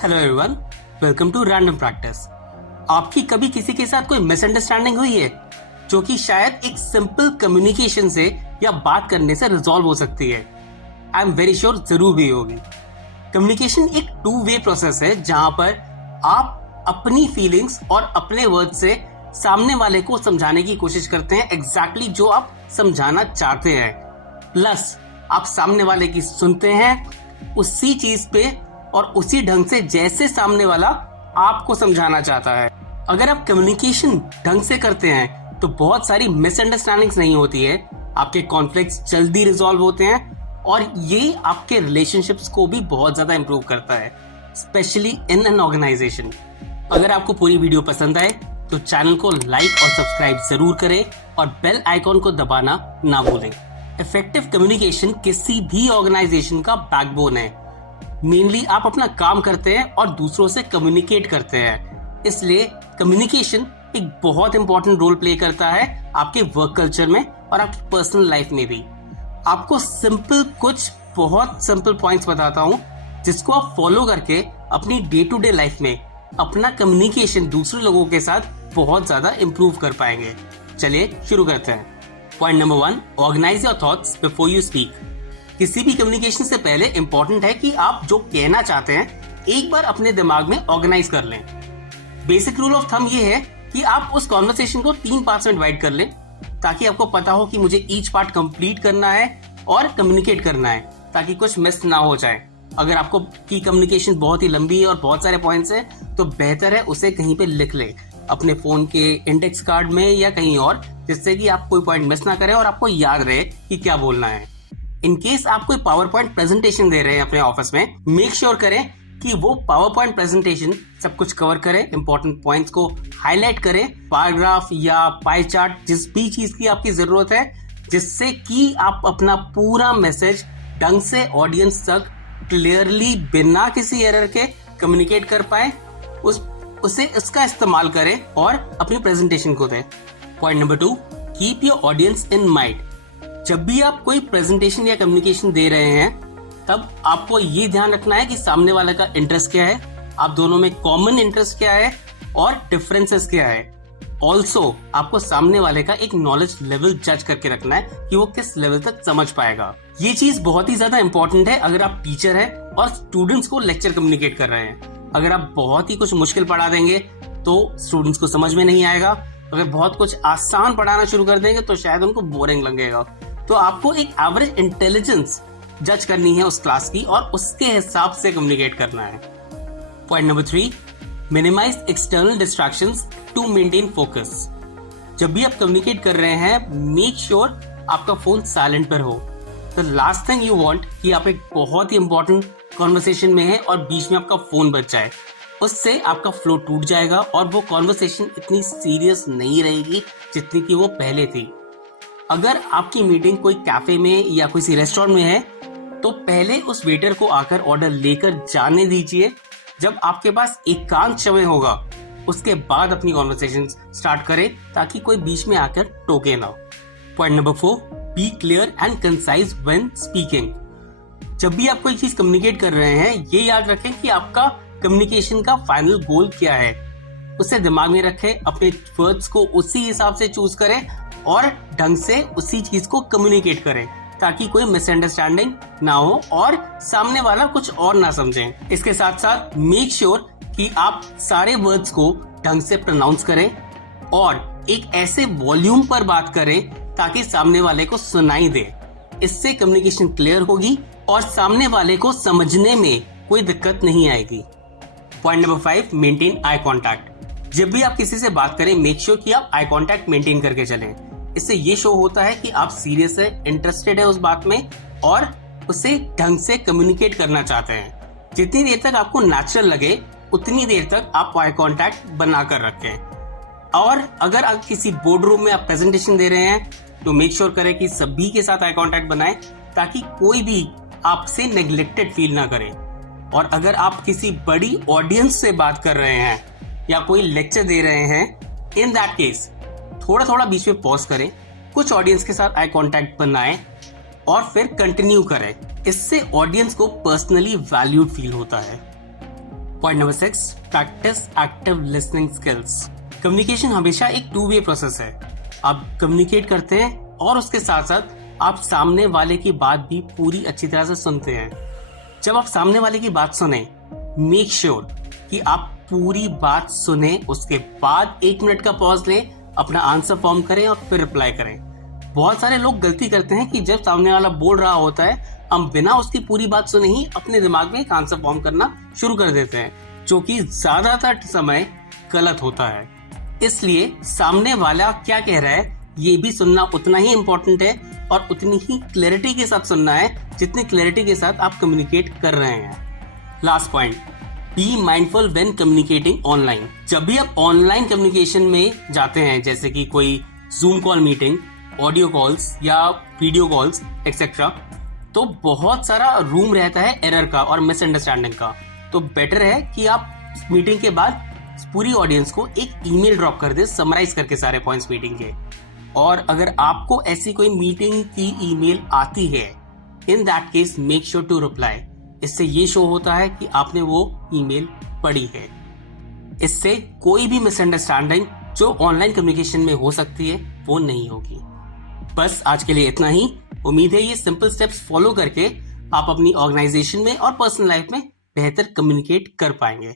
Hello everyone, welcome to random practice. आपकी कभी किसी के साथ कोई मिसअंडरस्टैंडिंग हुई है जो कि शायद एक सिंपल कम्युनिकेशन से या बात करने से रिजॉल्व हो सकती है? आई एम वेरी श्योर जरूर हुई होगी। कम्युनिकेशन एक टू वे प्रोसेस है जहां पर आप अपनी फीलिंग्स और अपने वर्ड से सामने वाले को समझाने की कोशिश करते हैं एग्जैक्टली जो आप समझाना चाहते हैं, प्लस आप सामने वाले की सुनते हैं उसी चीज पे और उसी ढंग से जैसे सामने वाला आपको समझाना चाहता है। अगर आप कम्युनिकेशन ढंग से करते हैं तो बहुत सारी मिसअंडरस्टैंडिंग्स नहीं होती है, आपके कॉन्फ्लिक्ट्स जल्दी रिजॉल्व होते हैं और ये आपके रिलेशनशिप्स को भी बहुत ज्यादा इंप्रूव करता है, स्पेशली इन एन ऑर्गेनाइजेशन। अगर आपको पूरी वीडियो पसंद आए तो चैनल को लाइक और सब्सक्राइब जरूर करें और बेल आइकॉन को दबाना ना भूलें। इफेक्टिव कम्युनिकेशन किसी भी ऑर्गेनाइजेशन का बैकबोन है। मेनली आप अपना काम करते हैं और दूसरों से कम्युनिकेट करते हैं, इसलिए कम्युनिकेशन एक बहुत इंपॉर्टेंट रोल प्ले करता है आपके वर्क कल्चर में और आपकी पर्सनल लाइफ में भी। आपको कुछ बहुत सिंपल पॉइंट्स बताता हूं जिसको आप फॉलो करके अपनी डे टू डे लाइफ में अपना कम्युनिकेशन दूसरे लोगों के साथ बहुत ज्यादा इंप्रूव कर पाएंगे। चलिए शुरू करते हैं। Point number 1, organise your thoughts before you speak. किसी भी कम्युनिकेशन से पहले इंपॉर्टेंट है कि आप जो कहना चाहते हैं एक बार अपने दिमाग में ऑर्गेनाइज कर लें। बेसिक रूल ऑफ थंब ये है कि आप उस कॉन्वर्सेशन को 3 पार्ट्स में डिवाइड कर लें ताकि आपको पता हो कि मुझे ईच पार्ट कंप्लीट करना है और कम्युनिकेट करना है ताकि कुछ मिस ना हो जाए। अगर आपको की कम्युनिकेशन बहुत ही लंबी है और बहुत सारे पॉइंट्स है तो बेहतर है उसे कहीं पे लिख ले, अपने फोन के इंडेक्स कार्ड में या कहीं और, जिससे कि आप कोई पॉइंट मिस ना करें और आपको याद रहे कि क्या बोलना है। इन केस आप कोई पावर पॉइंट प्रेजेंटेशन दे रहे हैं अपने ऑफिस में, मेक श्योर करें कि वो पावर पॉइंट प्रेजेंटेशन सब कुछ कवर करे, इंपॉर्टेंट पॉइंट्स को हाईलाइट करें, पैराग्राफ या पाई चार्ट, जिस भी चीज की आपकी जरूरत है, जिससे कि आप अपना पूरा मैसेज ढंग से ऑडियंस तक क्लियरली बिना किसी एरर के कम्युनिकेट कर पाए। उसे इसका इस्तेमाल करें और अपनी प्रेजेंटेशन को दें। Point number 2, keep your audience in mind. जब भी आप कोई प्रेजेंटेशन या कम्युनिकेशन दे रहे हैं तब आपको ये ध्यान रखना है कि सामने वाले का इंटरेस्ट क्या है, आप दोनों में कॉमन इंटरेस्ट क्या है और डिफरेंसेस क्या है। ऑल्सो आपको सामने वाले का एक नॉलेज लेवल जज करके रखना है कि वो किस लेवल तक समझ पाएगा। ये चीज बहुत ही ज्यादा इंपॉर्टेंट है अगर आप टीचर हैं और स्टूडेंट्स को लेक्चर कम्युनिकेट कर रहे हैं। अगर आप बहुत ही कुछ मुश्किल पढ़ा देंगे तो स्टूडेंट्स को समझ में नहीं आएगा, अगर बहुत कुछ आसान पढ़ाना शुरू कर देंगे तो शायद उनको बोरिंग लगेगा। तो आपको एक एवरेज इंटेलिजेंस जज करनी है उस क्लास की और उसके हिसाब से कम्युनिकेट करना है। Point number 3, minimise external distractions to maintain focus. जब भी आप कम्युनिकेट कर रहे हैं मेक श्योर आपका फोन साइलेंट पर हो। The last thing you want कि आप एक बहुत ही इंपॉर्टेंट कॉन्वर्सेशन में है और बीच में आपका फोन बज जाए, उससे आपका फ्लो टूट जाएगा और वो कॉन्वर्सेशन इतनी सीरियस नहीं रहेगी जितनी कि वो पहले थी। अगर आपकी मीटिंग कोई कैफे में या किसी रेस्टोरेंट में है तो पहले उस वेटर को आकर ऑर्डर लेकर जाने दीजिए। जब आपके पास एकांत समय होगा उसके बाद अपनी कॉन्वर्सेशन स्टार्ट करें ताकि कोई बीच में आकर टोके ना। Point number 4, be clear and concise when speaking. जब भी आप कोई चीज कम्युनिकेट कर रहे हैं ये याद रखें कि आपका कम्युनिकेशन का फाइनल गोल क्या है, उसे दिमाग में रखें, अपने वर्ड्स को उसी हिसाब से चूज करें और ढंग से उसी चीज को कम्युनिकेट करें ताकि कोई मिसअंडरस्टैंडिंग ना हो और सामने वाला कुछ और ना समझे। इसके साथ साथ मेक श्योर कि आप सारे वर्ड्स को ढंग से प्रोनाउंस करें और एक ऐसे वॉल्यूम पर बात करें ताकि सामने वाले को सुनाई दे। इससे कम्युनिकेशन क्लियर होगी और सामने वाले को समझने में कोई दिक्कत नहीं आएगी। Point number 5, maintain eye contact. जब भी आप किसी से बात करें मेक श्योर कि आप आई कॉन्टैक्ट मेंटेन करके चलें। इससे ये शो होता है कि आप सीरियस है, इंटरेस्टेड है उस बात में और उसे ढंग से कम्युनिकेट करना चाहते हैं। जितनी देर तक आपको नेचुरल लगे उतनी देर तक आप आई कॉन्टैक्ट बनाकर रखें। और अगर आप किसी बोर्ड रूम में आप प्रेजेंटेशन दे रहे हैं तो मेक श्योर करें कि सभी के साथ आई कॉन्टैक्ट बनाएं ताकि कोई भी आपसे नेग्लेक्टेड फील ना करे। और अगर आप किसी बड़ी ऑडियंस से बात कर रहे हैं या कोई लेक्चर दे रहे हैं, इन दैट केस थोड़ा थोड़ा बीच में पॉज करें, कुछ ऑडियंस के साथ आई कांटेक्ट बनाएं और फिर कंटिन्यू करें। इससे ऑडियंस को पर्सनली वैल्यूड फील होता है। Point number 6, practice active listening skills. Communication हमेशा एक टू वे प्रोसेस है। आप कम्युनिकेट करते हैं और उसके साथ साथ आप सामने वाले की बात भी पूरी अच्छी तरह से सुनते हैं। जब आप सामने वाले की बात सुने, मेक श्योर कि आप पूरी बात सुने, उसके बाद 1 मिनट का पॉज लें, अपना आंसर फॉर्म करें और फिर रिप्लाई करें। बहुत सारे लोग गलती करते हैं कि जब सामने वाला बोल रहा होता है, हम बिना उसकी पूरी बात सुने ही अपने दिमाग में एक आंसर फॉर्म करना शुरू कर देते हैं, जो कि ज्यादातर समय गलत होता है। इसलिए सामने वाला क्या कह रहा है ये भी सुनना उतना ही इम्पोर्टेंट है और उतनी ही क्लैरिटी के साथ सुनना है जितनी क्लैरिटी के साथ आप कम्युनिकेट कर रहे हैं। Last point, be mindful when communicating online. जब भी आप ऑनलाइन कम्युनिकेशन में जाते हैं, जैसे कि कोई zoom call meeting, audio calls या वीडियो कॉल्स एक्सेट्रा, तो बहुत सारा रूम रहता है एरर का और मिसअंडरस्टैंडिंग का। तो बेटर है कि आप मीटिंग के बाद पूरी ऑडियंस को एक ईमेल ड्रॉप कर दे समराइज करके सारे पॉइंट्स मीटिंग के। और अगर आपको ऐसी कोई मीटिंग की ईमेल आती है, in that case make sure to reply. इससे ये शो होता है कि आपने वो ईमेल पढ़ी है। इससे कोई भी मिसअंडरस्टैंडिंग जो ऑनलाइन कम्युनिकेशन में हो सकती है वो नहीं होगी। बस आज के लिए इतना ही। उम्मीद है ये सिंपल स्टेप्स फॉलो करके आप अपनी ऑर्गेनाइजेशन में और पर्सनल लाइफ में बेहतर कम्युनिकेट कर पाएंगे।